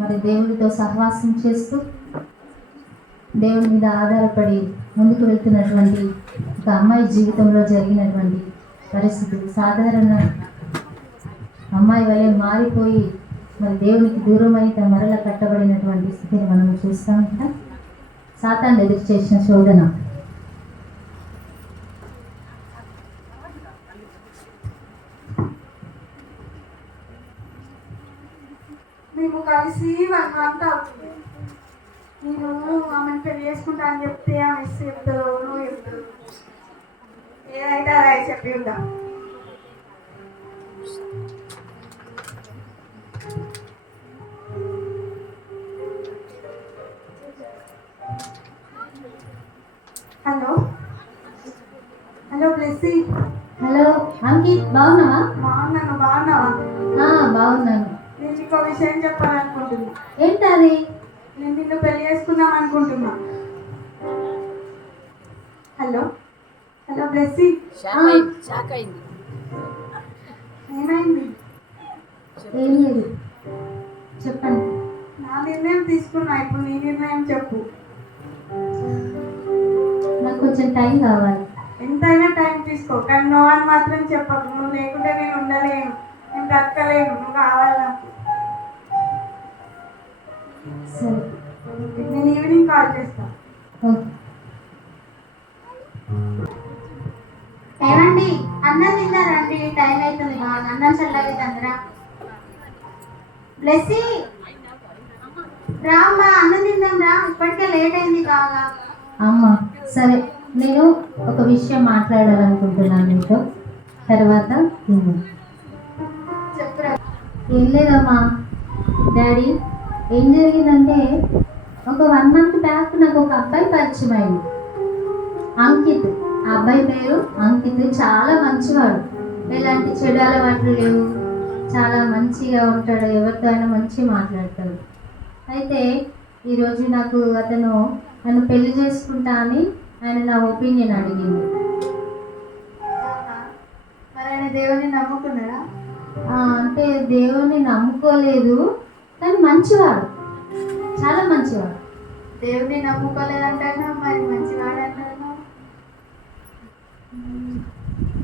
మరి దేవుడితో సహవాసం చేస్తూ దేవుడి మీద ఆధారపడి ముందుకు వెళ్తున్నటువంటి ఒక అమ్మాయి జీవితంలో జరిగినటువంటి పరిస్థితులు సాధారణ అమ్మాయి వలె మారిపోయి మరి దేవునికి దూరమై తన మరల కట్టబడినటువంటి స్థితిని మనం చూస్తాం కదా. సాతాను ఎదురు చేసిన శోధన. మేము కలిసి 1 month అవుతుంది. నేను ఆమెను పెళ్లి చేసుకుంటా అని చెప్తే ఆమె చెప్తావు, నువ్వు చెప్తావు, ఏదైతే అదే చెప్పి ఉంటాం. Hello hello Blessy. Hello Ankit, బాగున్నావా? బాగున్నావా? బాగున్నాను. నేను ఇంకో విషయం చెప్పాలనుకుంటున్నా. ఏంటది? నేను నిన్ను పెళ్లి చేసుకుందాం అనుకుంటున్నా. Hello hello Blessy. ఏమైంది? ఏం లేదు, చెప్పండి. నా నిర్ణయం తీసుకున్నా, ఇప్పుడు నీ నిర్ణయం చెప్పు. నాకు కొంచెం టైం కావాలి. ఎంతైనా టైం తీసుకో, కానీ నువ్వు అని మాత్రం చెప్పకు. నువ్వు లేకుంటే నేను ఉండలేను, నేను బ్రతకలేను. నువ్వు కావాలి నాకు. సరే, నేను ఈవినింగ్ కాల్ చేస్తాను. ఏమండి, అన్నం తిన్నారండి? టైం అవుతుంది బాగా. అన్నం చల్లగా అందరా. బ్లెస్సీ రామ్మా, అన్నం తిందాం రా, ఇప్పటికే లేట్ అయింది బాగా. అమ్మా సరే, నేను ఒక విషయం మాట్లాడాలనుకుంటున్నాను మీతో. తర్వాత చెప్పురా. ఏం లేదమ్మా డాడీ, ఏం జరిగిందంటే ఒక 1 month బ్యాక్ నాకు ఒక అబ్బాయి పరిచయం అయింది, అంకిత్. ఆ అబ్బాయి పేరు అంకిత్. చాలా మంచివాడు, ఎలాంటి చెడు అలవాట్లు లేవు, చాలా మంచిగా ఉంటాడు, ఎవరితో అయినా మంచిగా మాట్లాడతాడు. అయితే ఈరోజు నాకు అతను నన్ను పెళ్లి చేసుకుంటా అని ఆయన నా ఒపీనియన్ అడిగింది. మరి ఆయన దేవుని నమ్ముకున్నాడా? అంటే దేవుని నమ్ముకోలేదు, కానీ మంచివాడు, చాలా మంచివాడు. దేవుని నమ్ముకోలేదంటాను, మరి మంచివాడు అంటాను.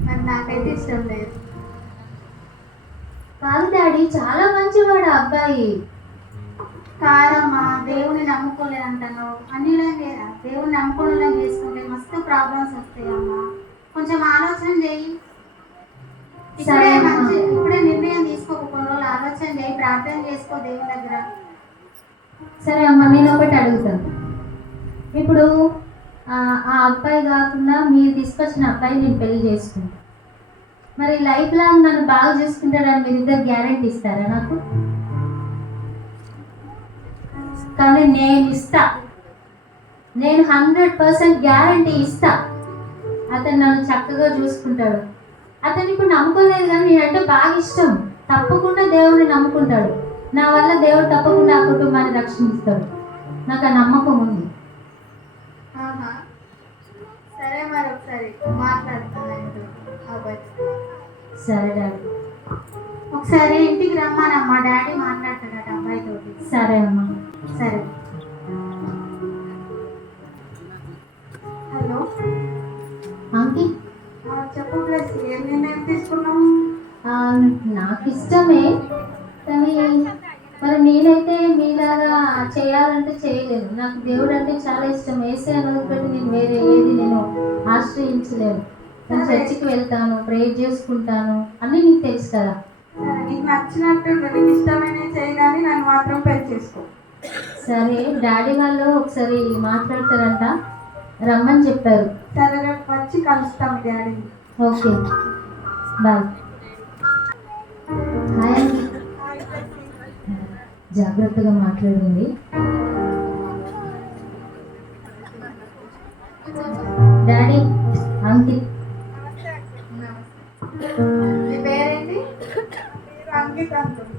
మరి నాకైతే ఇష్టం లేదు. కాదు డాడీ, చాలా మంచివాడు ఆ అబ్బాయి. కాదమ్మా, దేవుని నమ్ముకోలేదంటాను. అన్నిలో లేదా దేవుని నమ్ముకోవడం చేసుకుంటే మస్తు ప్రాబ్లమ్స్ వస్తాయమ్మా. కొంచెం ఆలోచన చేయి. ఇప్పుడే నిర్ణయం తీసుకోక, కొన్ని రోజులు ఆలోచన చేయి, ప్రార్థన చేసుకో దేవుని దగ్గర. సరే అమ్మ, నేను ఒకటి అడుగుతాను. ఇప్పుడు ఆ అబ్బాయి కాకుండా మీరు తీసుకొచ్చిన అబ్బాయి నేను పెళ్లి చేసుకుంటాను. మరి లైఫ్ లాంగ్ నన్ను బాగా చేసుకుంటాడని మీరు ఇద్దరు గ్యారెంటీ ఇస్తారా నాకు? కానీ నేను ఇస్తా, నేను 100% గ్యారెంటీ ఇస్తా. అతను నన్ను చక్కగా చూసుకుంటాడు. అతను ఇప్పుడు నమ్ముకోలేదు, కానీ నేనంటే బాగా ఇష్టం. తప్పకుండా దేవుడిని నమ్ముకుంటాడు. నా వల్ల దేవుడు తప్పకుండా ఆ కుటుంబాన్ని రక్షిస్తాడు. నాకు ఆ నమ్మకం ఉంది. సరే, మరి ఒకసారి మాట్లాడతాను. సరే డాడీ. ఒకసారి ఇంటికి రమ్మానమ్మా, డాడీ మాట్లాడతాడట అబ్బాయితో. సరే అమ్మా. సరే. హలో అంకిత్, చెప్పు ప్లస్, ఏం నిర్ణయం తీసుకున్నాం? నాకు ఇష్టమే, కానీ మరి నేనైతే మీలాగా చేయాలంటే చేయలేను. నాకు దేవుడు అంటే చాలా ఇష్టం. యేసయ్య వదిలిపెట్టి నేను వేరే ఏది నేను ఆశ్రయించలేను. నేను చర్చికి వెళ్తాను, ప్రేయర్ చేసుకుంటాను, అన్నీ నీకు తెలుసు కదా. నీకు నచ్చినట్టు నీకు ఇష్టమైన చేయగానే నన్ను మాత్రం పెళ్లి చేసుకో. సరే, డాడీ వాళ్ళు ఒకసారి మాట్లాడతారంట, రమ్మని చెప్పారు. సరే, రేపు వచ్చి కలుస్తాం డాడీ. Okay, bye. హాయ్ అండి, జాగ్రత్తగా మాట్లాడండి. డాడీ, అంకిత్. మీ పేరేంటి? అంకిత్ అంకుల్.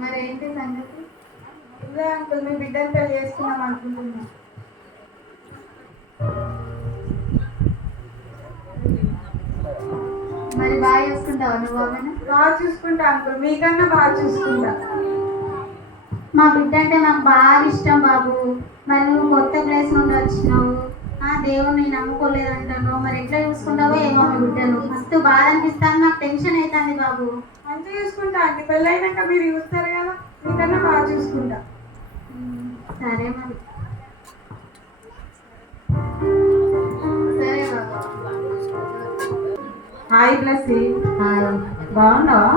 మరి ఏంటి సంగతి? ఇదే అంకుల్, మీ బిడ్డను పెళ్లి చేసుకున్నాం అనుకుంటున్నాం. మరి బాగా చూసుకుంటావా నువ్వు ఆమెను? బాగా చూసుకుంటా అంకుల్, మీకన్నా బాగా చూసుకుంటా. మా బిడ్డ అంటే నాకు బాగా ఇష్టం బాబు. మరి నువ్వు కొత్త ప్లేస్ నుండి వచ్చినావు, దేవుడిని నమ్ముకోలేదంటాను. మరి ఎట్లా చూసుకుంటావో ఏమో మీ బిడ్డను. మస్తు బాధ అనిపిస్తాను, నాకు టెన్షన్ అవుతుంది బాబు. మంచిగా చూసుకుంటా అండి, పెళ్ళైనాక మీరు చూస్తారు కదా, మీకన్నా బాగా చూసుకుంటా. సరే మరి. సరే బాబు. హాయ్ బ్లెస్సీ, హాయ్, బాగున్నావా?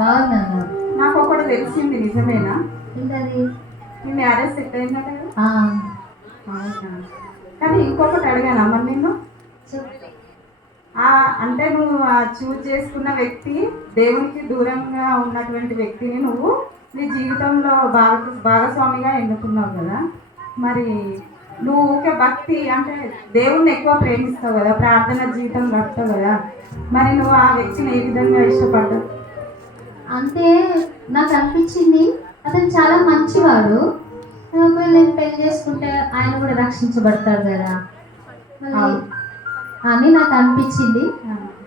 బాగున్నాను. నాకు ఒకటి తెలిసింది, నిజమేనా? ఏంటది? నీ మ్యారేజ్ సెట్ అయిందట కదా? ఆ, అవునా? కానీ ఇంకొకటి అడిగాను అమ్మ నిన్ను. చెప్పు. అంటే నువ్వు చూజ్ చేసుకున్న వ్యక్తి దేవునికి దూరంగా ఉన్నటువంటి వ్యక్తిని నువ్వు నీ జీవితంలో భాగస్వామిగా ఎన్నుకున్నావు కదా. మరి నువ్వు ఊరికే భక్తి అంటే దేవుణ్ణి ఎక్కువ ప్రేమిస్తావు కదా, ప్రార్థన జీవితం గడుపుతావు కదా, మరి నువ్వు ఆ వ్యక్తిని ఏ విధంగా ఇష్టపడ్డావు? అంటే నాకు అనిపించింది అతను చాలా మంచివాడు. ఒకవేళ నేను పెళ్లి చేసుకుంటే ఆయన కూడా రక్షించబడతాడు కదా మళ్ళీ అని నాకు అనిపించింది.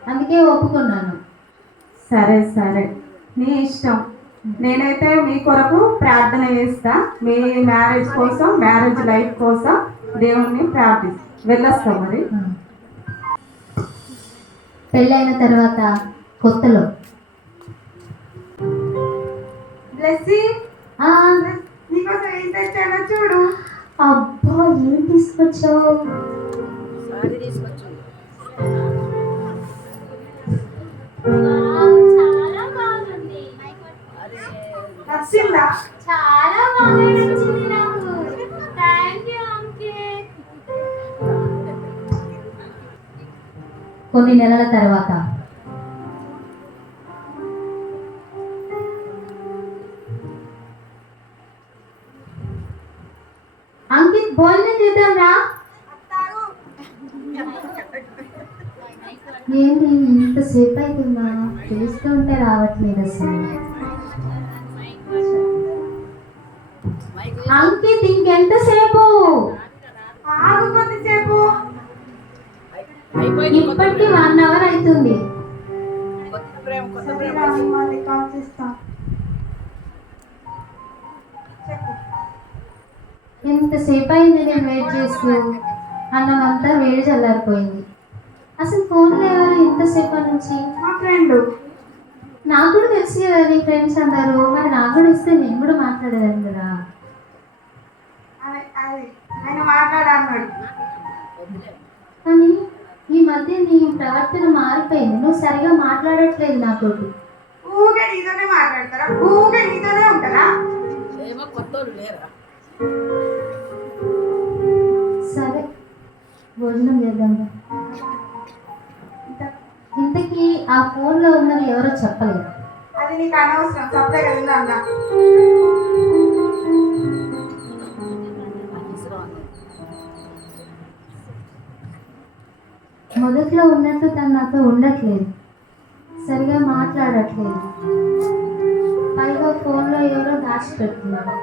అందుకే ఒప్పుకున్నాను. సరే సరే, నీ ఇష్టం. నేనైతే మీ కొరకు ప్రార్థన చేస్తా, మీ మ్యారేజ్ కోసం, మ్యారేజ్ లైఫ్ కోసం దేవుణ్ణి ప్రార్థిస్తా. వెళ్ళొస్తా మరి. పెళ్ళైన తర్వాత కొత్తలో బ్లెస్సీ, ఆ, నీకోసం ఏం తెచ్చానో చూడు. అబ్బా ఏం తీసుకొచ్చావు? చాలా బాగుంది. నచ్చిందా? చాలా బాగా నచ్చింది నాకు. Thank you uncle. కొన్ని నెలల తర్వాత అంకిత్ భోజనం చేద్దాం రా. ఏంటి ఇంతసేపు అవుతుందా? చేస్తూ ఉంటే రావట్లేదు అసలు. అంకిత్ ఇంకెంతసేపు? ఆగు కొద్దిసేపు. ఇప్పటికి 1 అవర్ అవుతుంది. సరే రా, మళ్ళీ కాల్ చేస్తా. చెప్పు. ఎంతసేపు అయింది నేను వెయిట్ చేస్తూ. అన్నం అంతా వేడి చల్లారిపోయింది. అసలు ఫోన్లో ఎవరు ఇంతసేపు నుంచి? మా ఫ్రెండ్. నాకు కూడా తెలుసు కదా నీ ఫ్రెండ్స్ అందరూ. మరి నాకు కూడా ఇస్తే నేను కూడా మాట్లాడేదాన్ని కదా. అదే అదే ఆయన మాట్లాడన్నాడు. కానీ ఈ మధ్య నీ ప్రవర్తన మారిపోయింది. నువ్వు సరిగా మాట్లాడట్లేదు నాతో. ఊగే నీతోనే మాట్లాడతారా? ఊగే నీతోనే ఉంటారా? సరే భోజనం చేద్దాం. ఇంతకీ ఆ ఫోన్లో ఉన్నది ఎవరో చెప్పలేదు. అది నీకు అనవసరం, తప్పే కదా అన్నా. మొదట్లో ఉన్నట్టు తను నాతో ఉండట్లేదు, సరిగా మాట్లాడట్లేదు. పైగా ఫోన్లో ఎవరో దాచిపెడుతున్నారు.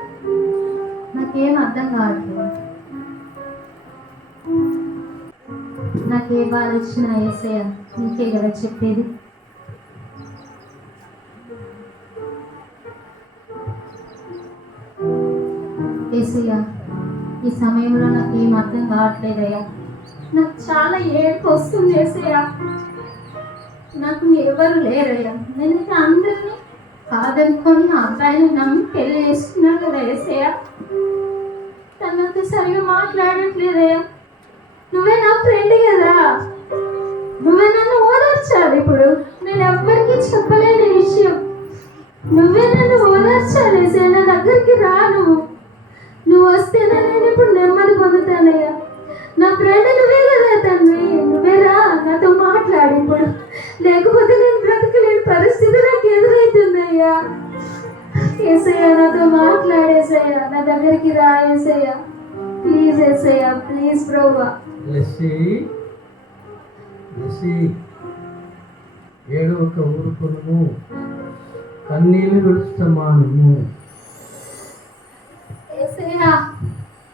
నాకేం అర్థం కావట్లేదు. నాకే బాధ వచ్చినా ఏసయ్య నీకే కదా చెప్పేది. ఏసయ్య ఈ సమయంలో నాకు ఏం అర్థం కావట్లేదయ్యా. నాకు చాలా ఏడుపు వస్తుంది ఏసయ్య. నాకు ఎవరు లేరయ్యా. నేనైతే అందరినీ కాదనుకొని ఆ అబ్బాయిని నమ్మి పెళ్లి చేసుకున్నాను కదా ఏసయ్య. తనతో సరిగా మాట్లాడట్లేదయ్యా. నువ్వే నా ఫ్రెండ్ కదా, నువ్వే నన్ను ఓదార్చాలి. ఇప్పుడు నేను ఎవ్వరికి చెప్పలేని విషయం నువ్వే నన్ను ఓదార్చాలి ఏసయ్య. నా దగ్గరికి రా, నువ్వు వస్తేనే నేను ఇప్పుడు నెమ్మది పొందుతానయ్యా. నా ఫ్రెండ్ నువ్వే కదా తండ్రి, నువ్వే రా నాతో మాట్లాడి ఇప్పుడు. లేకపోతే నేను బ్రతకలేని పరిస్థితి నాకు ఎదురవుతుందయ్యా. ఏసయ్య నాతో మాట్లాడేసయ్యా, నా దగ్గరికి రా ఏసయ్య. ప్లీజ్ ఏసయ్య, ప్లీజ్ ప్రభువా. ఏడు ఒక ఊరుకును, కన్నీళ్ళు విడుస్తమానము. ఏసయ్య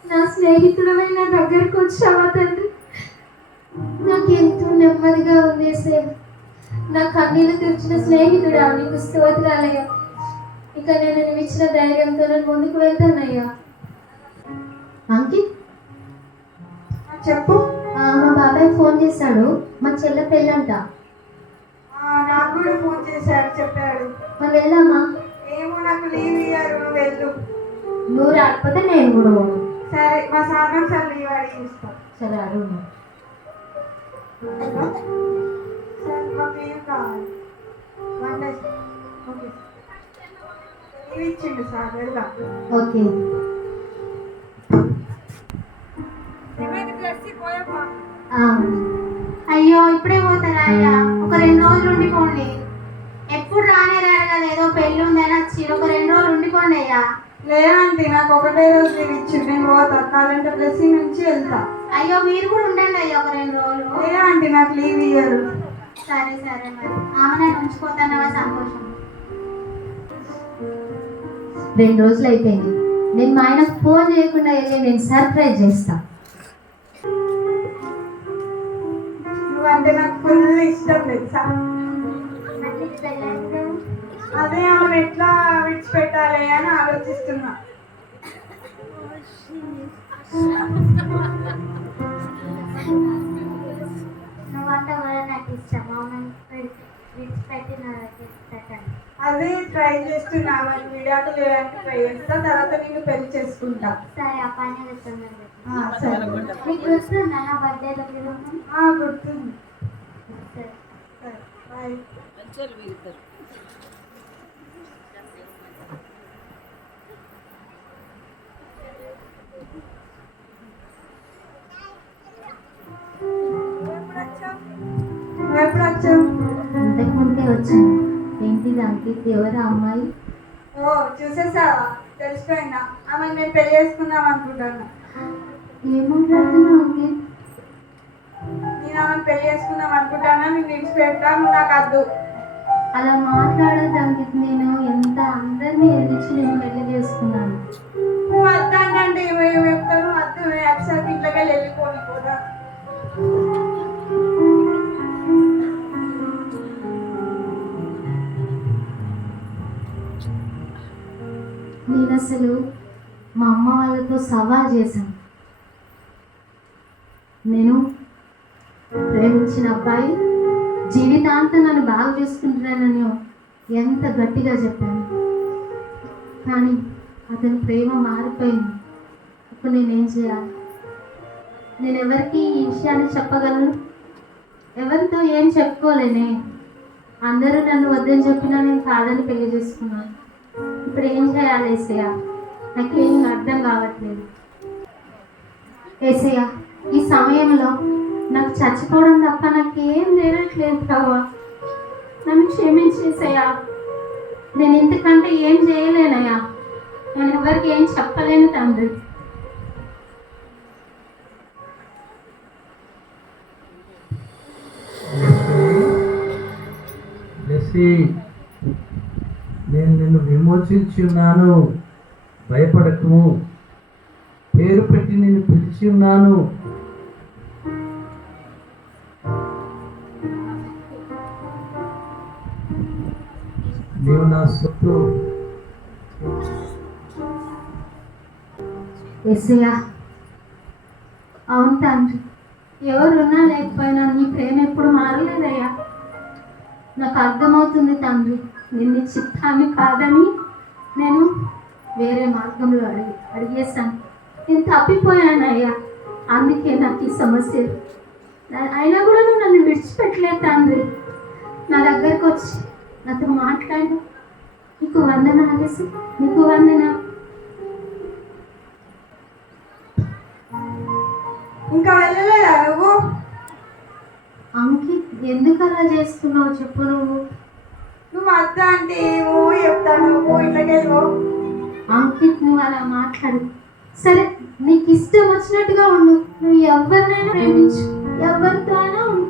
నా స్నేహితుడమైన నా దగ్గరికి వచ్చావా తండ్రి. నాకు ఎంతో నెమ్మదిగా ఉంది ఏసయ్య. కన్నీళ్లు తీర్చిన స్నేహితుడా, నీకు స్తోత్రాలయ్యా. ఇక నేను నువ్వు ఇచ్చిన ధైర్యంతో నేను ముందుకు వెళ్తానయ్యా. అంకిత్, చెప్పు. మా బాబాయ్ ఫోన్ చేశాడు, మా చెల్లె పెళ్ళంట. నాకు కూడా ఫోన్ చేశాడు, చెప్పాడు. మరి వెళ్దామా? ఏమో, నాకు లీవ్ ఇయ్యారు, నువ్వు వెళ్ళు. నువ్వు రాకపోతే నేను కూడా పోను. సరే, మా సార్ లీవ్ అడిగి ఇస్తాం. సరే అడుగు. సార్ మాకు లీవ్ కావాలి, 1 day. ఓకే, లీవ్ ఇచ్చిండు సార్, వెళ్దాం. ఓకే. అయ్యో ఇప్పుడే పోతారా అయ్యా? ఒక 2 రోజులు ఉండిపోండి. ఎప్పుడు రానే రారు కదా, ఏదో పెళ్ళి ఉందని వచ్చి ఒక 2 రోజులు ఉండిపోండి అయ్యా. లేదంటే నాకు ఒకటే రోజు లీవ్ ఇచ్చిండు, నేను పోతా. కాలంటే డ్రెస్సింగ్ నుంచి వెళ్తా. అయ్యో మీరు కూడా ఉండండి అయ్యా ఒక 2 రోజులు. లేదంటే నాకు లీవ్ ఇయ్యరు. సరే సరే, మరి ఆమె నేను ఉంచిపోతానవా? సంతోషం. 2 రోజులు అయిపోయింది. నేను మా ఆయనకు ఫోన్ చేయకుండా వెళ్ళి నేను సర్ప్రైజ్ చేస్తా. నువ్వంటే నాకు ఫుల్ ఇష్టం తెలుసా. అదే ఆమెను ఎట్లా విడిచిపెట్టాలి అని ఆలోచిస్తున్నా. నువ్వంటే కూడా నాకు ఇష్టం. విడిచిపెట్టిన అదే ట్రై చేస్తున్నా, మరి విడాకు లేడానికి ట్రై చేస్తా. తర్వాత నేను పెళ్లి చేసుకుంటా. సరే, ఆ పని వెళ్తున్నాను. సరే, మీకు గుర్తుందా నా బర్త్డేలో మీరు? గుర్తుంది. సరే సరే, బాయ్. ఎప్పుడు వచ్చావు? ఇంతకు ముందే వచ్చాను. ఏంటిది అంకిత్, ఎవరు అమ్మాయి? ఓ, చూసేసావా? తెలిసిపోయిందా? ఆమె నేను పెళ్లి చేసుకుందాం అనుకుంటాను. ఏం మాట్లాడుతున్నావు అంకిత్? నేను ఆమెను పెళ్లి చేసుకుందాం అనుకుంటానా, నేను విడిచిపెడతాను, నాకు వద్దు. అలా మాట్లాడద్దు అంకిత్. నేను ఎంత అందరినీ ఎదిరించి నేను పెళ్లి చేసుకున్నాను. నువ్వు వద్దంటే ఏమేమి చెప్తాను? వద్దు, ఒకసారి ఇంట్లోకి వెళ్ళిపోని కూడా. నేను అసలు మా అమ్మ వాళ్ళతో సవాల్ చేశాను. నేను ప్రేమించిన అబ్బాయి జీవితాంతం నన్ను బాగా చూసుకుంటున్నానని ఎంత గట్టిగా చెప్పాను. కానీ అతని ప్రేమ మారిపోయింది. ఇప్పుడు నేనేం చేయాలి? నేను ఎవరికి ఈ విషయాన్ని చెప్పగలను? ఎవరితో ఏం చెప్పుకోలేనే. అందరూ నన్ను వద్దని చెప్పినా నేను కాదని పెళ్లి చేసుకున్నాను. ఇప్పుడు ఏం చేయాలి ఏసయ్య? నాకేం అర్థం కావట్లేదు. ఏసయ్య, ఈ సమయంలో నాకు చచ్చిపోవడం తప్ప నాకేం లేనట్లేదు ప్రభా. నన్ను క్షమించేసయ్యా. నేను ఇంతకంటే ఏం చేయలేనయ్యా. నేను ఎవరికి ఏం చెప్పలేను తండ్రి. నేను నిన్ను విమోచించి ఉన్నాను, భయపడకు. పేరు పెట్టి నిన్ను పిలిచి ఉన్నాను. నీవు నా సొత్తు. యేసయ్యా, అవును తండ్రి, ఎవరున్నా లేకపోయినా నీ ప్రేమ ఎప్పుడు మారలేదయ్యా. నాకు అర్థమవుతుంది తండ్రి, నేను నీ చిత్తాన్ని కాదని నేను వేరే మార్గంలో అడిగేశాను. నేను తప్పిపోయానయ్యా. అందుకే నాకు ఈ సమస్యలు. అయినా కూడా నువ్వు నన్ను విడిచిపెట్టలేదు తండ్రి. నా దగ్గరకు వచ్చి నాతో మాట్లాడు. నీకు వందనాలు, నీకు వందనా. ఇంకా వెళ్ళలేదా నువ్వు? అంకిత్, ఎందుకు అలా చేస్తున్నావు చెప్పు. నువ్వు వద్దా అంటే ఏమో చెప్తాను. నువ్వు ఇంట్లోకి వెళ్ళిపో. అంకిత్, నువ్వు అలా మాట్లాడు. సరే, నీకు ఇష్టం వచ్చినట్టుగా ఉండు. నువ్వు ఎవరినైనా ప్రేమించు, ఎవరితో అయినా ఉండు,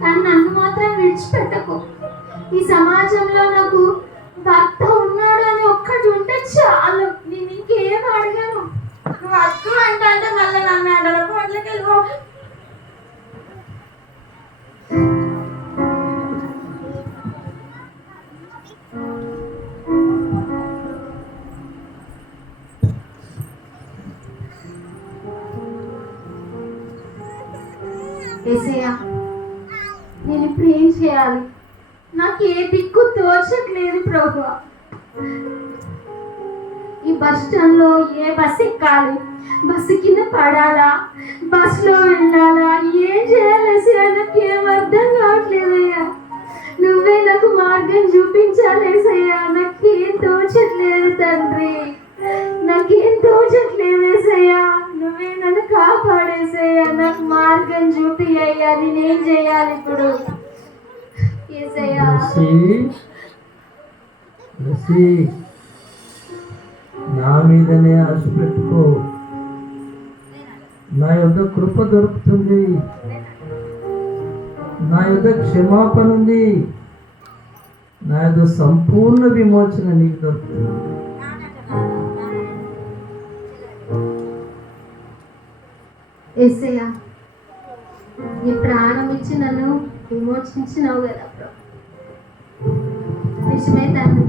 కానీ నన్ను మాత్రం విడిచిపెట్టకు. ఈ సమాజంలో నాకు భర్త ఉన్నాడు అని ఒక్కటి ఉంటే చాలు. నేను ఇంకేం అడగను. నువ్వు వద్దు అంటే మళ్ళీ నన్ను అడగకు. ఇంట్లోకి వెళ్ళిపో. నేను ఇప్పుడు ఏం చేయాలి? నాకు ఏ దిక్కు తోచట్లేదు ప్రభువా. ఈ బస్ స్టాండ్లో ఏ బస్ ఎక్కాలి? బస్సు కింద పడాలా? బస్సులో వెళ్ళాలా? ఏం చేయాలి? నాకు ఏం అర్థం కావట్లేదయ్యా. నువ్వే నాకు మార్గం చూపించాలేసయ్యా. నాకేం తోచట్లేదు తండ్రి, నాకేం తోచట్లేదు ఏసయ్యా. నువ్వే నన్ను కాపాడేసయ్యా. నాకు మార్గం చూపి అయ్యా. నేనేం చేయాలి ఇప్పుడు ఏసయ్యా? నా మీదనే ఆశ పెట్టుకో. నా యొద్ద కృప దొరుకుతుంది, నా యొద్ద క్షమాపణ ఉంది, నా యొద్ద సంపూర్ణ విమోచన నీకు దొరుకుతుంది. యేసయ్యా, నీ ప్రాణం ఇచ్చి నన్ను విమోచించినావు కదా ప్రభు. నిజమే తండ్రి,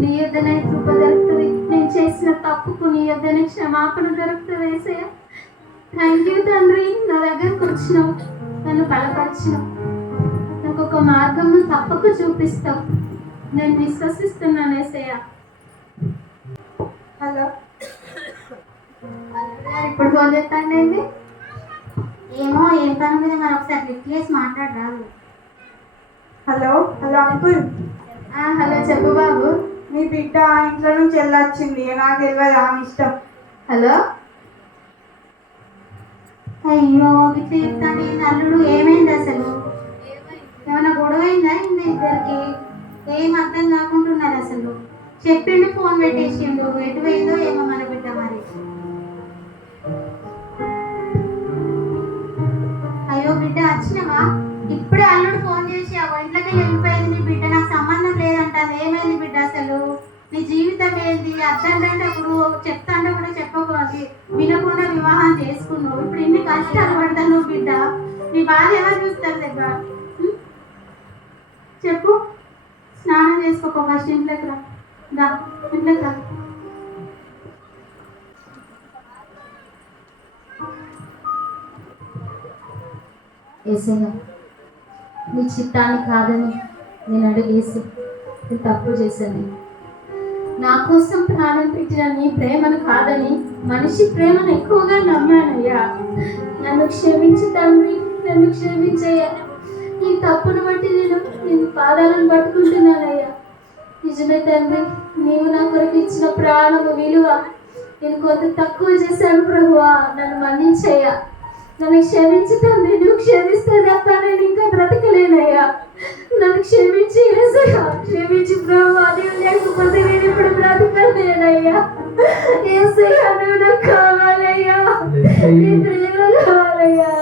నీ యొద్దనే కృప దొరుకుతుంది. నేను చేసిన తప్పుకు నీ యొద్దనే క్షమాపణ దొరుకుతుంది యేసయ్యా. థ్యాంక్ యూ తండ్రి. నా దగ్గరకు వచ్చినావు, నన్ను బలపరిచినావు, నాకు ఒక మార్గం తప్పక చూపిస్తావు. నేను విశ్వసిస్తున్నాను యేసయ్యా. హలో, ఇప్పుడు ఫోన్ చేస్తానండి. ఏమో ఏం పని మీద మరి ఒకసారి లిఫ్ట్ చేసి మాట్లాడరాదు. హలో హలో అంకుల్, హలో చెప్పు బాబు. మీ బిడ్డ ఇంట్లో నుంచి వెళ్ళొచ్చింది, నాకు తెలియదు ఆమె ఇష్టం. హలో, అయ్యో ఇట్లా చెప్తాను. అల్లుడు ఏమైంది అసలు? ఏమైనా గొడవ అయిందా మీ ఇద్దరికి? ఏం అర్థం కాకుంటున్నారు అసలు. చెప్పిండు, ఫోన్ పెట్టేసిండు, ఎటు పోయిందో ఏమో మన బిడ్డ మరి. అయ్యో బిడ్డ వచ్చినవా? ఇప్పుడే అల్లుడు ఫోన్ చేసి ఆ ఇంట్లోకి వెళ్ళిపోయింది నీ బిడ్డ, నాకు సంబంధం లేదంట. ఏమైంది బిడ్డ అసలు? నీ జీవితం ఏంది? అర్థంటే అప్పుడు చెప్తాంటే కూడా చెప్పకూడదు, వినకుండా వివాహం చేసుకున్నావు. ఇప్పుడు ఇన్ని కష్టాలు పడతాను నువ్వు బిడ్డ. నీ బాధ ఎవరు చూస్తారు దగ్గర? చెప్పు. స్నానం చేసుకోక ఫస్ట్ ఇంట్లోకి రా. ఇంట్లోకి రా. యేసయ్యా, నీ చిత్తాన్ని కాదని నేను అడిగేసి నేను తప్పు చేశాను. నా కోసం ప్రాణం పెట్టిన నీ ప్రేమను కాదని మనిషి ప్రేమను ఎక్కువగా నమ్మానయ్యా. నన్ను క్షమించు తండ్రి, నన్ను క్షమించయ్యా. ఈ తప్పును బట్టి నేను పాదాలను పట్టుకుంటున్నానయ్యా. నిజమే తండ్రి, నీవు నా కొరకు ఇచ్చిన ప్రాణము విలువ నేను కొంత తక్కువ చేశాను ప్రభువా. నన్ను మన్నించయ్యా, నన్ను క్షమించు తండ్రి. నువ్వు క్షమిస్తే తప్ప నేను ఇంకా బ్రతకలేనయ్యా. నన్ను క్షమించి యేసయ్యా, క్షమించి ప్రభువా. నీవు లేకపోతే నేను ఇప్పుడు బ్రతకలేనయ్యా. యేసయ్యా, నువ్వు నాకు కావాలయ్యా, నీ ప్రేమ కావాలయ్యా.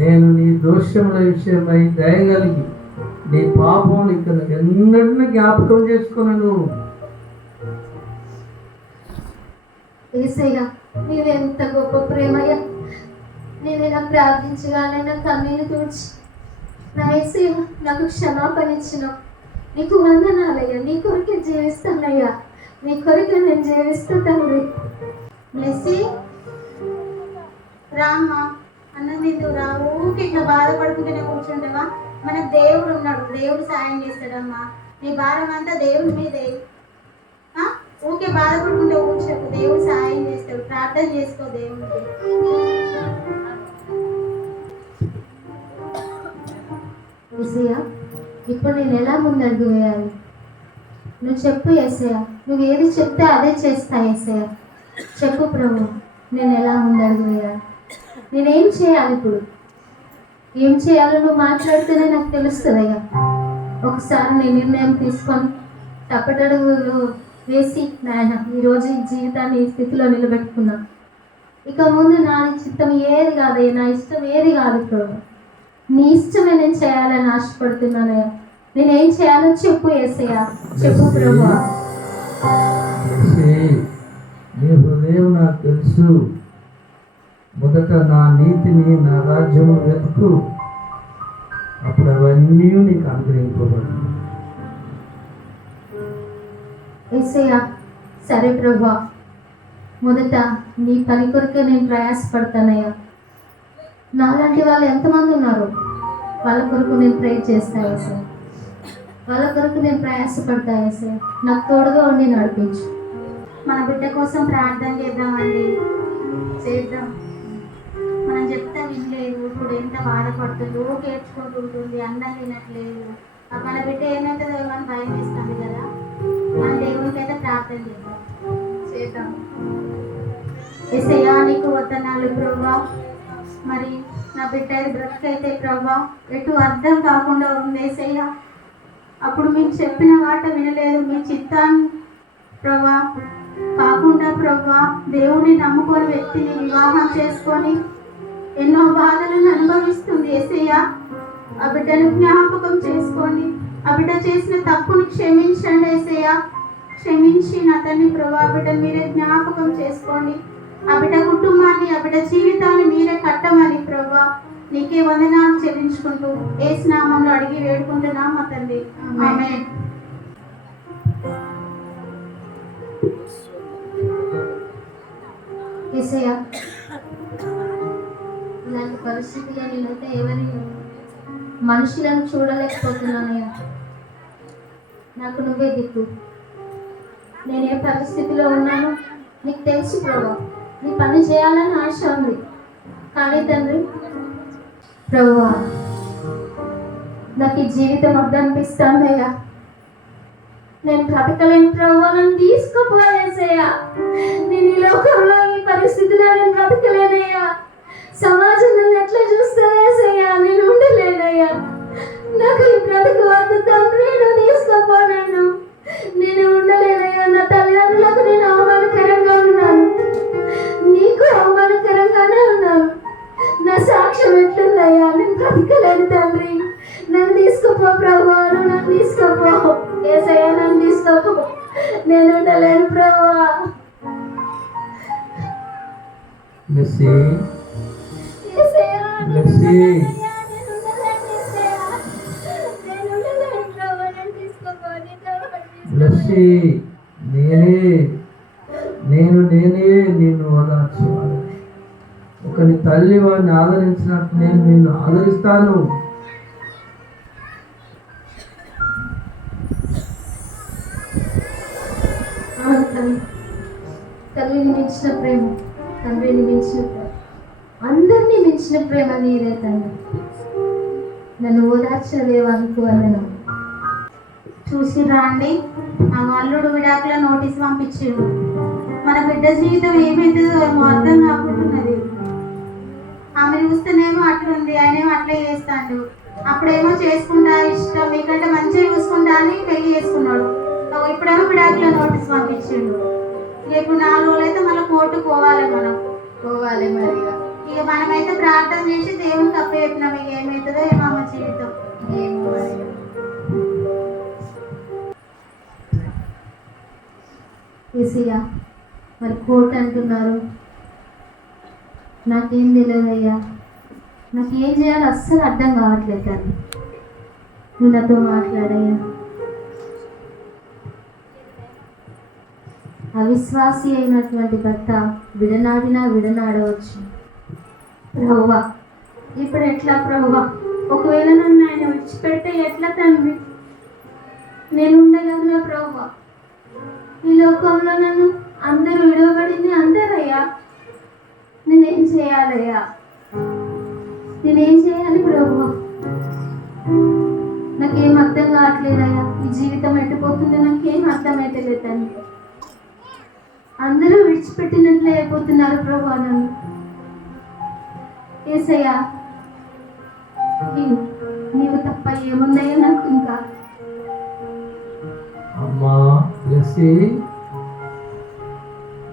నేను నీ దోషముల విషయమై దయగలిగి నీ పాపం ఇక్కడ ఎన్నడూ జ్ఞాపకం చేసుకున్నాను. యేసయ్యా, నీవెంత గొప్ప ప్రేమయ్యా. నేనైనా ప్రార్థించగానే నా కన్నీళ్ళు తుడిచి నా యేసయ్యా నాకు క్షమాపణ ఇచ్చినావు. నీకు వందనాలయ్యా. నీ కొరకే జీవిస్తానయ్యా, నీ కొరకే నేను జీవిస్తా తండ్రి. బ్లెస్సీ రామ్మా, అన్నం తింటూ రా. ఊరికి ఇట్లా బాధపడుకుంటూనే కూర్చుంటావా? మనకు దేవుడు ఉన్నాడు, దేవుడు సాయం చేస్తాడమ్మా. నీ భారం అంతా దేవుడి మీదే. ఊరికే బాధపడుకుంటే కూర్చోకు, దేవుడు సాయం చేస్తాడు. ప్రార్థన చేసుకో దేవుడికి. యేసయ్యా, ఇప్పుడు నేను ఎలా ముందడుగు వేయాలి? నువ్వు చెప్పు యేసయ్యా. నువ్వు ఏది చెప్తే అదే చేస్తా యేసయ్యా. చెప్పు ప్రభు, నేను ఎలా ముందడుగు వేయాలి? నేనేం చేయాలి ఇప్పుడు? ఏం చేయాలో నువ్వు మాట్లాడితేనే నాకు తెలుస్తుందయ్యా. ఒకసారి నేను నిర్ణయం తీసుకొని తప్పటడుగులు వేసి నాయన ఈరోజు ఈ జీవితాన్ని ఈ స్థితిలో నిలబెట్టుకున్నా. ఇక ముందు నా చిత్తం ఏది కాదయ్యా, నా ఇష్టం ఏది కాదు ప్రభు. నీ ఇష్టమే నేను చేయాలని ఆశపడుతున్నానయ్యా. నేనేం చేయాలో చెప్పు యేసయ్యా, చెప్పు ప్రభు. నీ హృదయం నాకు తెలుసు. మొదట నా నీతిని, నా రాజ్యము వెతుకు, అప్పుడు అవన్నీ నీకు అనుగ్రహింపబడు. యేసయ్యా, సరే ప్రభా. మొదట నీ పని కొరకే నేను ప్రయాసపడతానయ్యా. నాలాంటి వాళ్ళు ఎంతమంది ఉన్నారు? వాళ్ళ కొరకు నేను ప్రే చేస్తా ఏసయ్య, వాళ్ళ కొరకు నేను ప్రయాసపడతా ఏసయ్య. నాకు తోడుగా ఉండి నడిపించు. మన బిడ్డ కోసం ప్రార్థన చేద్దామండి. చేద్దాం. మనం చెప్తే వినలేదు, ఇప్పుడు ఎంత బాధపడుతుందో కేర్చుకుంటుంటుంది, అన్నం తినట్లేదు. మన బిడ్డ ఏమవుతుందో ఏమని భయం వేస్తుంది కదా. మన దేవునికి అయితే ప్రార్థన చేద్దాం. యేసయ్యా నీకు వందనాలు ప్రభువా. మరి నా బిడ్డ బ్రతికైతే ప్రభువా ఎటు అర్థం కాకుండా ఉంది యేసయ్యా. అప్పుడు మీకు చెప్పిన మాట వినలేదు, మీ చిత్తాన్ని ప్రభువా కాకుండా ప్రభువా దేవుని నమ్ముకొని వ్యక్తిని వివాహం చేసుకొని ఎన్నో బాధలను అనుభవిస్తుంది యేసయ్యా. ఆ బిడ్డను జ్ఞాపకం చేసుకోండి, ఆ బిడ్డ చేసిన తప్పును క్షమించండి యేసయ్యా. క్షమించి నా తండ్రి ప్రభువా బిడ్డను మీరే జ్ఞాపకం చేసుకోండి. ఆ బిడ్డ కుటుంబాన్ని, ఆ బిడ్డ జీవితాన్ని మీరే కట్టమని ప్రభువా నీకే వందనాలు చెల్లించుకుంటూ యేసు నామములో అడిగి వేడుకుంటున్నాం మా తండ్రి. ఆమేన్. యేసయ్యా, ఇలాంటి పరిస్థితిలో నేనైతే ఎవరి మనుషులను చూడలేకపోతున్నానయ్యా. నాకు నువ్వే దిక్కు. నేను ఏ పరిస్థితిలో ఉన్నానో నీకు తెలుసు ప్రభా. నీ పని చేయాలని ఆశ ఉంది, కానీ తండ్రి ప్రభువా నాకు ఈ జీవితం అర్థమనిపిస్తుందయ్యా. నేను బ్రతకలేని ప్రభువా, నన్ను తీసుకుపోయేసయ్యా. నేను ఈ లోకంలో ఈ పరిస్థితిలో నేను బ్రతకలేనయ్యా. సమాజం నన్ను ఎట్లా చూస్తాయేసయ్యా, నేను ఉండలేనయ్యా. నాకు ఈ బ్రతుకు వద్దు తండ్రి, నువ్వు తీసుకుపోనన్ను. నేను ఉండలేనయ్యా. నా తల్లిదండ్రులకు నేను అవమానకరంగా ఉన్నాను, నీకు అవమానకరంగానే ఉన్నాను. నా సాక్ష్యం ఎట్లుందయ్యా? నేను బ్రతకలేను తండ్రి, నన్ను తీసుకుపో ప్రభువా, నువ్వు నన్ను తీసుకుపో యేసయ్యా, నన్ను తీసుకోపో. నేను ఉండలేను ప్రభువా. మెస్సీ, యేసయ్యా, మెస్సీ, నేను ఉండలేను యేసయ్యా. నేను ఉండలేను ప్రభువా, నన్ను తీసుకోపో. మెస్సీ, నేనే నిన్ను ఓదార్చువాలి. ఒకరి తల్లి వాడిని ఆదరించినట్టు నేను నిన్ను ఆదరిస్తాను. తల్లిని మించిన ప్రేమ, తండ్రిని మించిన ప్రేమ, అందరినీ మించిన ప్రేమ నీదే తండ్రి. నన్ను ఓదార్చిన దేవానికి వందనం. చూసి రాండి, ఆ అల్లుడు విడాకుల నోటీస్ పంపించిండు. మన బిడ్డ జీవితం ఏమైతుందో ఏమో అర్థం కాకుంటున్నది. ఆమె చూస్తేనేమో అట్లుంది, ఆయనేమో అట్లే చేస్తాడు. అప్పుడేమో చేసుకుంటా ఇష్టం, మీకంటే మంచిగా చూసుకుంటా అని పెళ్లి చేసుకున్నాడు. ఇప్పుడేమో విడాకుల నోటీస్ పంపించిండు. ఇప్పుడు 4 రోజులు అయితే మళ్ళీ కోర్టుకు పోవాలి, మనం పోవాలి. మరి ఇక మనమైతే ప్రార్థన చేసి దేవునికి అప్పచెప్పినాం. ఇక ఏమవుతుందో ఏమో అమ్మ జీవితం. ఏమో యేసయ్యా, మరి కోర్టు అంటున్నారు. నాకేం తెలియదయ్యా. నాకేం చేయాలో అస్సలు అర్థం కావట్లేదు తండ్రి. నువ్వు నాతో మాట్లాడయ్యా. అవిశ్వాసి అయినటువంటి భర్త విడనాడినా విడనాడవచ్చు. ప్రభువా ఇప్పుడు ఎట్లా ప్రభువా? ఒకవేళ నన్ను ఆయన విడిచిపెడితే ఎట్లా తండ్రి? నేను ఉండగలనా ప్రభువా? ఈ లోకంలో నన్ను అందరూ విడవబడింది అందరయ్యా. నేనేం చేయాలయ్యా? నేనేం చేయాలి ప్రభువా? నాకేం అర్థం కావట్లేదయ్యా. ఈ జీవితం ఎట్టుపోతుందో నాకేం అర్థమైతే లేదండి. అందరూ విడిచిపెట్టినట్లే అయిపోతున్నారు ప్రభువా నన్ను. యేసయ్యా, నీవు తప్ప ఏమున్నాయో నాకు ఇంకా. అమ్మా లెస్సీ,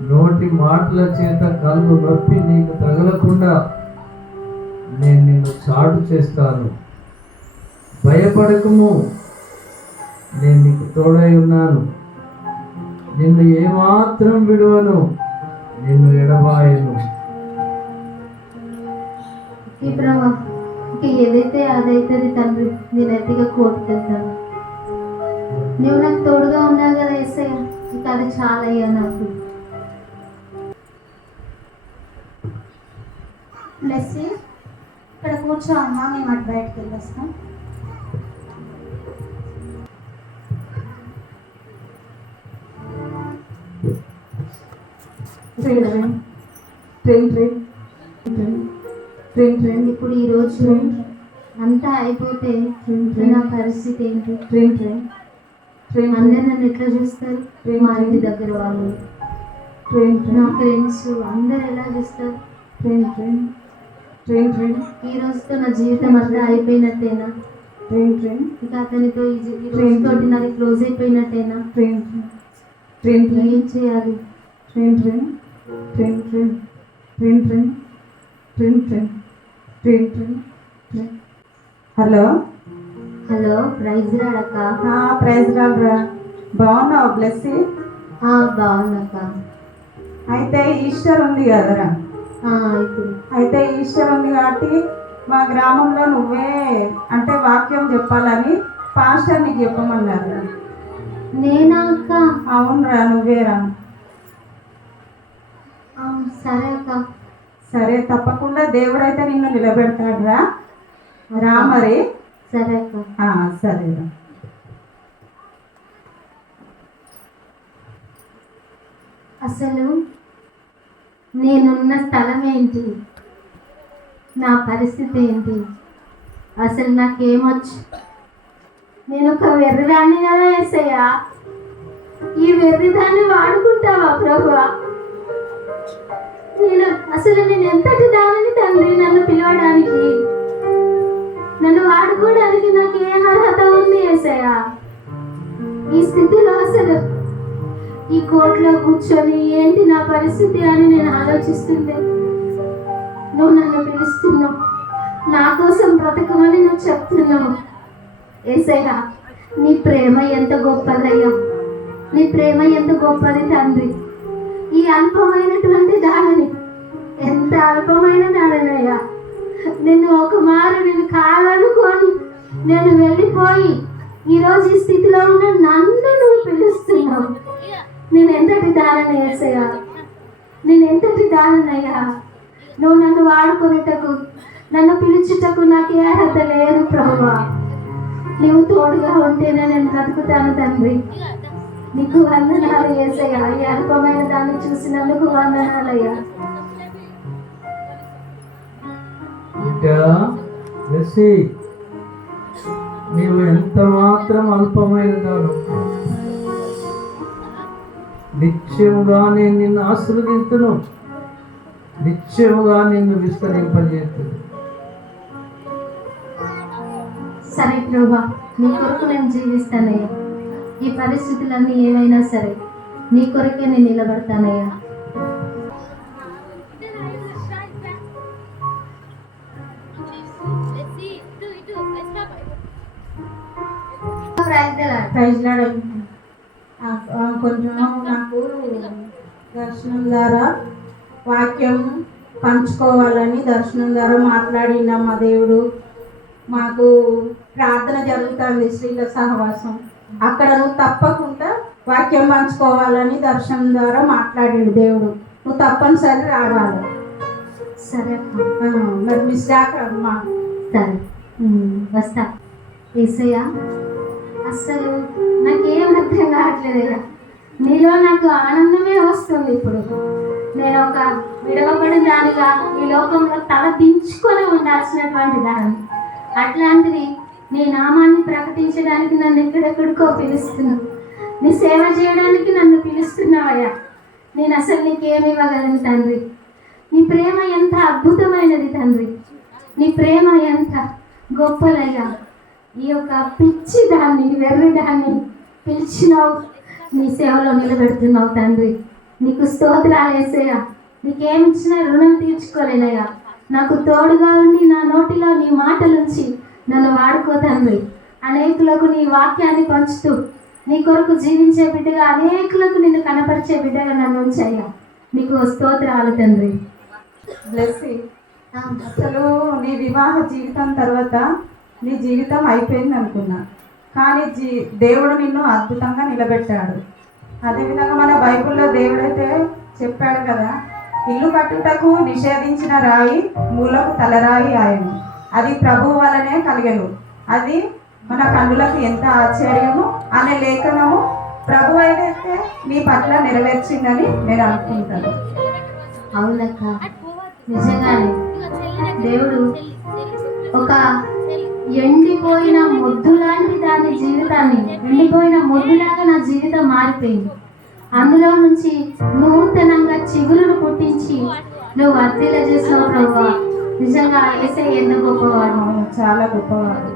నోటి మాటల చేత కళ్ళు నొప్పి నీకు తగలకుండా నేను నిన్ను చాటు చేస్తాను. భయపడకము, నేను నీకు తోడై ఉన్నాను. నిన్ను ఏమాత్రం విడువను, నిన్ను ఎడబాయను. ఈ ప్రభా ఇంక ఏదైతే అదైతుంది తండ్రి. నేనైతే ఇక కోర్టుకు వెళ్తాను. నువ్వు నాకు తోడుగా ఉన్నావు కదా యేసయ్య, ఇక అది చాలయ్యా నాకు. లెస్సీ, ఇక్కడ కూర్చో అమ్మా, మేము అటు బయటకు వెళ్ళొస్తాం. ఇప్పుడు ఈ రోజు అంతా అయిపోతే నా పరిస్థితి ఏంటి? అందరు నన్ను ఎట్లా చూస్తారు? మా ఇంటి దగ్గర వాళ్ళు, నా ఫ్రెండ్స్ అందరు ఎలా చూస్తారు? ఈ రోజుతో నా జీవితం అంతా అయిపోయినట్టేనా? ఇక అతనితో ఈ రోజుతోటి నాది క్లోజ్ అయిపోయినట్టేనా? ఏం చేయాలి? హలో హలో, ప్రైజ్ రాడక్క. ప్రైజ్ రాడ్రా. బాగున్నావు బ్లెస్సీ? బాగున్నాక. అయితే ఈస్టర్ ఉంది కదరా, ఇప్పుడు అయితే ఈస్టర్ ఉంది కాబట్టి మా గ్రామంలో నువ్వే అంటే వాక్యం చెప్పాలని పాస్టర్ నీకు చెప్పమన్నారు. నేనా అక్క? అవునరా, నువ్వేరా. సరే అక్క. సరే, తప్పకుండా దేవుడైతే నిన్ను నిలబెడతాడు రా. రా మరి. సరే అక్క. సరేరా. అసలు నేనున్న స్థలం ఏంటి? నా పరిస్థితి ఏంటి? అసలు నాకేమొచ్చు? నేను ఒక వెర్రిదాన్ని కదా యేసయ్యా. ఈ వెర్రిదాన్ని వాడుకుంటావా ప్రభువా? నేను ఎంతటి దానిని తండ్రి నన్ను పిలవడానికి, నన్ను వాడుకోవడానికి నాకు ఏం అర్హత ఉంది యేసయ్యా? ఈ స్థితిలో అసలు ఈ కోర్టులో కూర్చొని ఏంటి నా పరిస్థితి అని నేను ఆలోచిస్తుంటే నువ్వు నన్ను పిలుస్తున్నావు, నా కోసం బ్రతకమని నువ్వు చెప్తున్నావు. యేసయ్యా, నీ ప్రేమ ఎంత గొప్పదయ్యా, నీ ప్రేమ ఎంత గొప్పది తండ్రి. ఈ అల్పమైనటువంటి దానిని, ఎంత అల్పమైన దానినయ్యా, నిన్ను ఒక మారు నేను కాదనుకొని నేను వెళ్ళిపోయి ఈరోజు ఈ స్థితిలో ఉన్న నన్ను నువ్వు పిలుస్తున్నావు. నేను ఎంతటి దానని యేసయ్యా, నేను ఎంతటి దాననయ్యా. నువ్వు నన్ను వాడుకునేటకు, నన్ను పిలుచుటకు నాకు ఏ అర్హత లేదు ప్రభువా. నువ్వు తోడుగా ఉంటేనే నేను బ్రతుకుతాను తండ్రి. నీకు వందనాలు యేసయ్యా. ఈ అల్పమైన దాన్ని చూసినందుకు వందనాలయ్యా. నీవు ఎంత మాత్రం అల్పమైన దాను, నిత్యముగా నేను నిన్ను ఆశీర్వదించును, నిత్యముగా నిన్ను విస్తరింపజేస్తును. సరే ప్రభా, నీ కొరకు నేను జీవిస్తానయ్యా. ఈ పరిస్థితులన్నీ ఏమైనా సరే నీ కొరకే నేను నిలబడతానయ్యా. కొంచెం నాకు దర్శనం ద్వారా వాక్యం పంచుకోవాలని దర్శనం ద్వారా మాట్లాడిన మా దేవుడు. మాకు ప్రార్థన జరుగుతుంది స్త్రీల సహవాసం, అక్కడ నువ్వు తప్పకుండా వాక్యం పంచుకోవాలని దర్శనం ద్వారా మాట్లాడిండు దేవుడు. నువ్వు తప్పనిసరి రావాలి. సరే మరి మిస్ కాకమ్మా. సరే వస్తా. యేసయ్యా, అస్సలు నాకేం అర్థం కావట్లేదయ్యా. నీలో నాకు ఆనందమే వస్తుంది. ఇప్పుడు నేను ఒక విడవబడిన దానిగా ఈ లోకంలో తల దించుకొని ఉండాల్సినటువంటి దాన్ని, అట్లాంటిది నీ నామాన్ని ప్రకటించడానికి నన్ను ఎక్కడెక్కడికో పిలుస్తున్నావు. నీ సేవ చేయడానికి నన్ను పిలుస్తున్నావయ్యా. నేను అసలు నీకేమి ఇవ్వగలను తండ్రి? నీ ప్రేమ ఎంత అద్భుతమైనది తండ్రి, నీ ప్రేమ ఎంత గొప్పదయ్యా. ఈ యొక్క పిచ్చి దాన్ని, వెర్రి దాన్ని పిలిచినావు, నీ సేవలో నిలబెడుతున్నావు తండ్రి. నీకు స్తోత్రాలు యేసయ్యా. నీకేమి ఇచ్చినా రుణం తీర్చుకోలేనయ్యా. నాకు తోడుగా ఉండి నా నోటిలో నీ మాటలుంచి నన్ను వాడుకో తండ్రి. అనేకులకు నీ వాక్యాన్ని పంచుతూ నీ కొరకు జీవించే బిడ్డగా, అనేకులకు నిన్ను కనపరిచే బిడ్డగా నన్ను ఉంచయ్యా. నీకు స్తోత్రాలు తండ్రి. బ్లెస్సీ, అసలు నీ వివాహ జీవితం తర్వాత నీ జీవితం అయిపోయింది అనుకున్నా, కానీ దేవుడు నిన్ను అద్భుతంగా నిలబెట్టాడు. అదేవిధంగా మన బైబిల్లో దేవుడైతే చెప్పాడు కదా, ఇల్లు కట్టుటకు నిషేధించిన రాయి మూలకు తలరాయి ఆయన. అది ప్రభు వలనే కలిగెను. అది మన కన్నులకు ఎంత ఆశ్చర్యము అనే లేఖనము ప్రభు అయితే నీ పట్ల నెరవేర్చిందని నేను అనుకుంటాను. అవునక్క, నిజంగానే దేవుడు ఒక ఎండిపోయిన మొద్దు లాంటి దాని జీవితాన్ని, ఎండిపోయిన మొద్దులాగా నా జీవితం మారిపోయింది. అందులో నుంచి నూతనంగా చిగురును పుట్టించి నువ్వు వర్తిల చేసావు ప్రభు. నిజంగా యేసయ్య ఎంత గొప్పవాడు, చాలా గొప్పవాడు.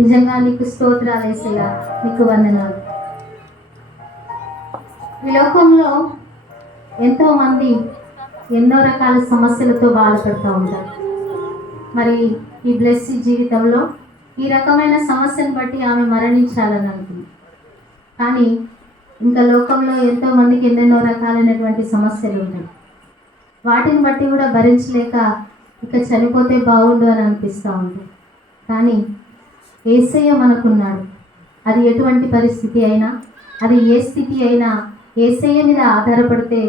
నిజంగా నీకు స్తోత్రాలు యేసయ్య, నీకు వందనాలు. ఈ లోకంలో ఎంతో మంది ఎన్నో రకాల సమస్యలతో బాధపడుతూ ఉంటారు. మరి ఈ బ్లెస్సీ జీవితంలో ఈ రకమైన సమస్యను బట్టి ఆమె మరణించాలని అనుకుంది. కానీ ఇంకా లోకంలో ఎంతో మందికి ఎన్నెన్నో రకాలైనటువంటి సమస్యలు ఉంటాయి. వాటిని బట్టి కూడా భరించలేక ఇక చనిపోతే బాగుండు అని అనిపిస్తూ ఉంటుంది. కానీ యేసయ్య మనకున్నాడు. అది ఎటువంటి పరిస్థితి అయినా, అది ఏ స్థితి అయినా యేసయ్య మీద ఆధారపడితే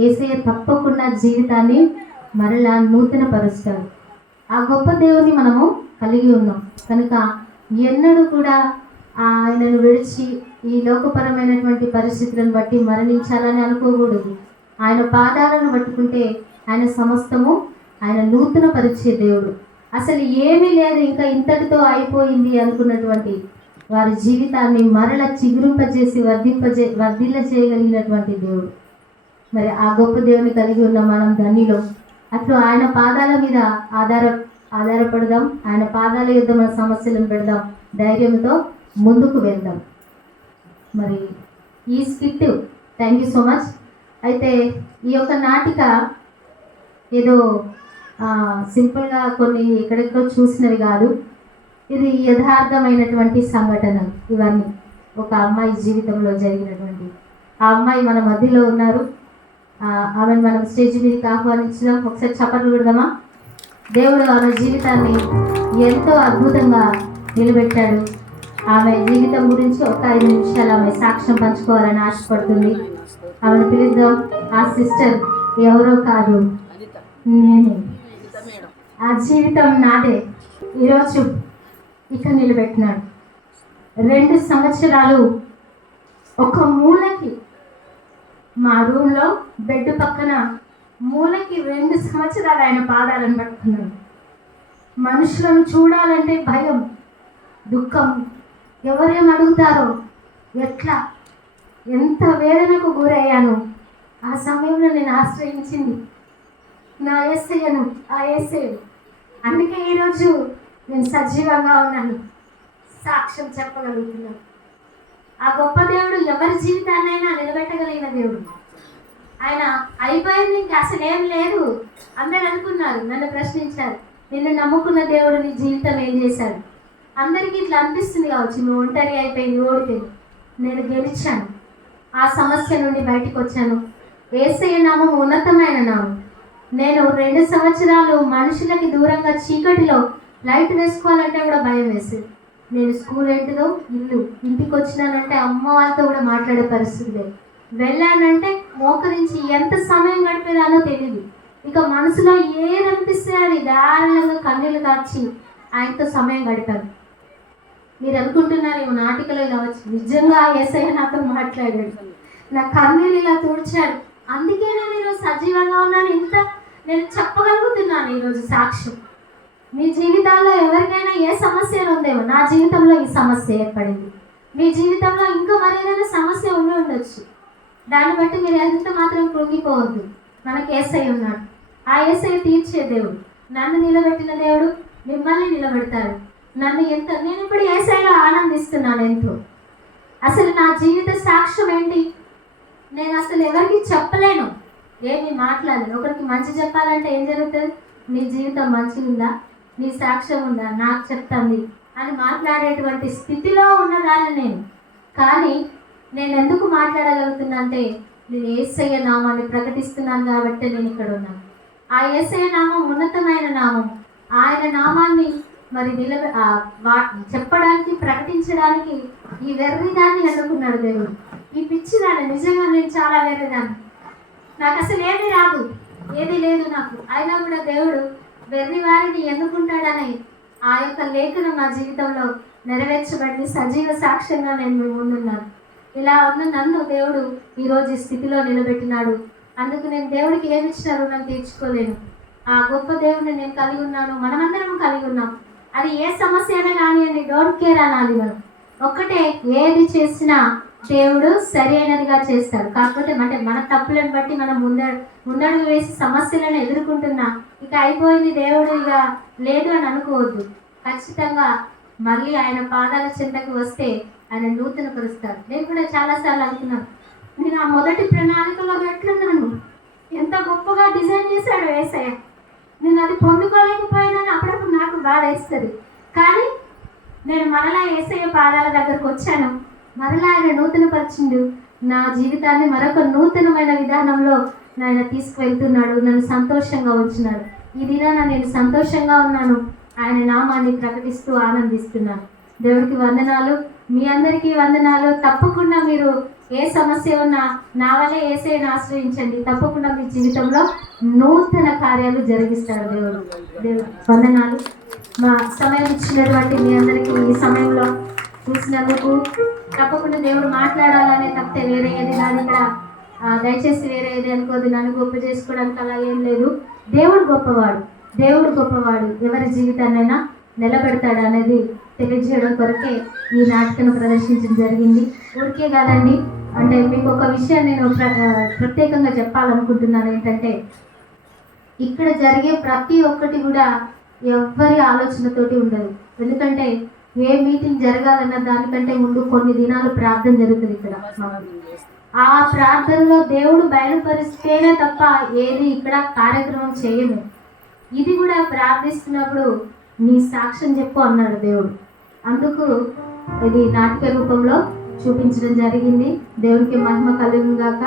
యేసయ్య తప్పకుండా జీవితాన్ని మరలా నూతన పరుస్తాడు. ఆ గొప్ప దేవుని మనము కలిగి ఉన్నాం కనుక ఎన్నడూ కూడా ఆయనను విడిచి ఈ లోకపరమైనటువంటి పరిస్థితులను బట్టి మరణించాలని అనుకోకూడదు. ఆయన పాదాలను పట్టుకుంటే ఆయన సమస్తము ఆయన నూతన పరిచే దేవుడు. అసలు ఏమీ లేదు, ఇంకా ఇంతటితో అయిపోయింది అనుకున్నటువంటి వారి జీవితాన్ని మరల చిగురింపజేసి వర్ధిల్ల చేయగలిగినటువంటి దేవుడు. మరి ఆ గొప్ప దేవుని కలిగి ఉన్న మనం ధన్యులు. అట్లు ఆయన పాదాల మీద ఆధారపడదాం, ఆయన పాదాల యొద్ద మన సమస్యలను పెడదాం, ధైర్యంతో ముందుకు వెళ్దాం. మరి ఈ skit thank you so much. అయితే ఈ యొక్క నాటిక ఏదో సింపుల్గా కొన్ని ఎక్కడెక్కడో చూసినవి కాదు, ఇది యథార్థమైనటువంటి సంఘటనలు. ఇవన్నీ ఒక అమ్మాయి జీవితంలో జరిగినటువంటి. ఆ అమ్మాయి మన మధ్యలో ఉన్నారు. ఆమెను మనం స్టేజ్ మీదకి ఆహ్వానించుదాం. ఒకసారి చప్పట్లు పెడదామా? దేవుడు ఆమె జీవితాన్ని ఎంతో అద్భుతంగా నిలబెట్టాడు. ఆమె జీవితం గురించి ఒక 5 నిమిషాలు ఆమె సాక్ష్యం పంచుకోవాలని ఆశపడుతుంది. ఆమెను పిలుద్దాం. ఆ సిస్టర్ ఎవరో కాదు, నేనే. ఆ జీవితం నాదే. ఈరోజు ఇక నిలబెట్టినాడు. 2 సంవత్సరాలు ఒక మూలకి, మా రూమ్లో బెడ్ పక్కన మూలకి 2 సంవత్సరాలు ఆయన పాదాలను పట్టుకున్నాడు. మనుషులను చూడాలంటే భయం, దుఃఖం, ఎవరేం అడుగుతారో, ఎట్లా, ఎంత వేదనకు గురయ్యాను. ఆ సమయంలో నేను ఆశ్రయించింది నా యేసయ్యను, ఆ యేసయ్యను. అందుకే ఈరోజు నేను సజీవంగా ఉన్నాను, సాక్ష్యం చెప్పగలుగుతున్నాను. ఆ గొప్ప దేవుడు ఎవరి జీవితాన్నైనా నిలబెట్టగలిగిన దేవుడు. ఆయన అయిపోయింది, ఇంకా అసలు ఏం లేదు అందరు అనుకున్నారు. నన్ను ప్రశ్నించారు, నిన్ను నమ్ముకున్న దేవుడు నీ జీవితం ఏం చేశాడు? అందరికీ ఇట్లా అనిపిస్తుంది కావచ్చు, నువ్వు ఒంటరి అయిపోయింది, ఓడిపోయింది. నేను గెలిచాను, ఆ సమస్య నుండి బయటకు వచ్చాను. యేసయ్య నామం ఉన్నతమైన నామం. నేను 2 సంవత్సరాలు మనుషులకి దూరంగా చీకటిలో లైట్ వేసుకోవాలంటే కూడా భయం వేసేది. నేను స్కూల్ ఏంటిదో ఇల్లు, ఇంటికి వచ్చినానంటే అమ్మ వాళ్ళతో కూడా మాట్లాడే పరిస్థితి లేదు. వెళ్ళానంటే మోకరించి ఎంత సమయం గడిపేదానో తెలియదు. ఇక మనసులో ఏదనిపిస్తే అది దారుణంగా కన్నీళ్ళు కార్చి ఆయనతో సమయం గడిపాను. మీరు అనుకుంటున్నారు ఏమో నాటికలో ఇలా వచ్చి, నిజంగా యేసయ్య నాతో మాట్లాడాడు, నా కన్నీళ్ళు ఇలా తుడిచాడు. అందుకే నేను ఈరోజు సజీవంగా ఉన్నాను, ఇంత నేను చెప్పగలుగుతున్నాను ఈరోజు సాక్ష్యం. మీ జీవితాల్లో ఎవరికైనా ఏ సమస్య ఉందేమో, నా జీవితంలో ఈ సమస్య ఏర్పడింది. మీ జీవితంలో ఇంకా మరేదైనా సమస్య ఉండి ఉండొచ్చు. దాన్ని బట్టి మీరు ఎంత మాత్రం కృంగిపోవద్దు. మనకి యేసయ్య ఉన్నాడు. ఆ యేసయ్య తీర్చే దేవుడు. నన్ను నిలబెట్టిన దేవుడు మిమ్మల్ని నిలబెడతాడు. నేను ఇప్పుడు యేసయ్యలో ఆనందిస్తున్నాను ఎంతో. అసలు నా జీవిత సాక్ష్యం ఏంటి, నేను అసలు ఎవరికి చెప్పలేను, ఏమి మాట్లాడలేను. ఒకరికి మంచి చెప్పాలంటే ఏం జరుగుతుంది? నీ జీవితం మంచిగా ఉందా, నీ సాక్ష్యం ఉందా, నాకు చెప్తాంది అని మాట్లాడేటువంటి స్థితిలో ఉన్నదాన్ని నేను. కానీ నేను ఎందుకు మాట్లాడగలుగుతున్నా అంటే నేను యేసయ్య నామాన్ని ప్రకటిస్తున్నాను కాబట్టి నేను ఇక్కడ ఉన్నాను. ఆ యేసయ్య నామం ఉన్నతమైన నామం. ఆయన నామాన్ని మరి చెప్పడానికి, ప్రకటించడానికి ఈ వెర్రిదాన్ని ఎన్నుకున్నాడు దేవుడు. ఈ పిచ్చిదాన్ని, నిజంగా నేను చాలా వెర్రిదాన్ని. నాకు అసలు ఏది రాదు, ఏది లేదు నాకు. అయినా కూడా దేవుడు వెర్రి వారిని ఎన్నుకుంటాడని ఆ యొక్క లేఖనం నా జీవితంలో నెరవేర్చబడి సజీవ సాక్ష్యంగా నేను మీ ముందున్నాను. ఇలా ఉన్న నన్ను దేవుడు ఈరోజు ఈ స్థితిలో నిలబెట్టినాడు. అందుకు నేను దేవుడికి ఏమి ఇచ్చిన రుణం తీర్చుకోలేను. ఆ గొప్ప దేవుడిని నేను కలిగి ఉన్నాను, మనమందరం కలిగి ఉన్నాం. అది ఏ సమస్య అయినా కానివ్వండి, డోంట్ కేర్ అనాలి మనం. ఒక్కటే, ఏది చేసినా దేవుడు సరి అయినదిగా చేస్తాడు. కాకపోతే మన తప్పులను బట్టి మనం ముందడుగు వేసి సమస్యలను ఎదుర్కొంటున్నా ఇక అయిపోయింది, దేవుడు ఇక లేదు అని అనుకోవద్దు. ఖచ్చితంగా మళ్ళీ ఆయన పాదాల చెంతకు వస్తే ఆయన నూతన పరుస్తాడు. నేను కూడా చాలాసార్లు అనుకున్నాను, నేను ఆ మొదటి ప్రణాళికలో ఎట్లున్నాను, ఎంత గొప్పగా డిజైన్ చేశాడు యేసయ్య, నేను అది పొందుకోలేకపోయినాను. అప్పుడప్పుడు నాకు బాధ వేస్తుంది. కానీ నేను మరలా యేసయ్య పాదాల దగ్గరకు వచ్చాను, మరలా ఆయన నూతన పరిచిండు నా జీవితాన్ని మరొక నూతనమైన విధానంలో ఆయన తీసుకువెళ్తున్నాడు, నన్ను సంతోషంగా ఉంచున్నాడు. ఈ దినాన నేను సంతోషంగా ఉన్నాను, ఆయన నామాన్ని ప్రకటిస్తూ ఆనందిస్తున్నాను. దేవుడికి వందనాలు, మీ అందరికీ వందనాలు. తప్పకుండా మీరు ఏ సమస్య ఉన్నా నా వల్లే యేసయ్యను ఆశ్రయించండి. తప్పకుండా మీ జీవితంలో నూతన కార్యాలు జరిగిస్తాడు దేవుడు. వందనాలు. మా సమయం ఇచ్చినటువంటి మీ అందరికీ ఈ సమయంలో చూసినందుకు తప్పకుండా దేవుడు మాట్లాడాలనే తప్పితే వేరే ఏది కాదు. ఇక్కడ దయచేసి వేరే ఏది అనుకోదు, నన్ను గొప్ప చేసుకోవడానికి అలా ఏం లేదు. దేవుడు గొప్పవాడు, దేవుడు గొప్పవాడు, ఎవరి జీవితాన్నైనా నిలబెడతాడు అనేది తెలియజేయడం కొరకే ఈ నాటకను ప్రదర్శించడం జరిగింది. ఊరికే కాదండి, అంటే మీకు ఒక విషయం నేను ప్రత్యేకంగా చెప్పాలనుకుంటున్నాను. ఏంటంటే ఇక్కడ జరిగే ప్రతి ఒక్కటి కూడా ఎవ్వరి ఆలోచనతోటి ఉండదు. ఎందుకంటే ఏ మీటింగ్ జరగాలన్న దానికంటే ముందు కొన్ని దినాలు ప్రార్థన జరుగుతుంది ఇక్కడ. ఆ ప్రార్థనలో దేవుడు బయలుపరిస్తేనే తప్ప ఏది ఇక్కడ కార్యక్రమం చేయము. ఇది కూడా ప్రార్థిస్తున్నప్పుడు నీ సాక్ష్యం చెప్పు అన్నాడు దేవుడు. అందుకు ఇది నాటక రూపంలో చూపించడం జరిగింది. దేవుడికి మహిమ కలుగుగాక.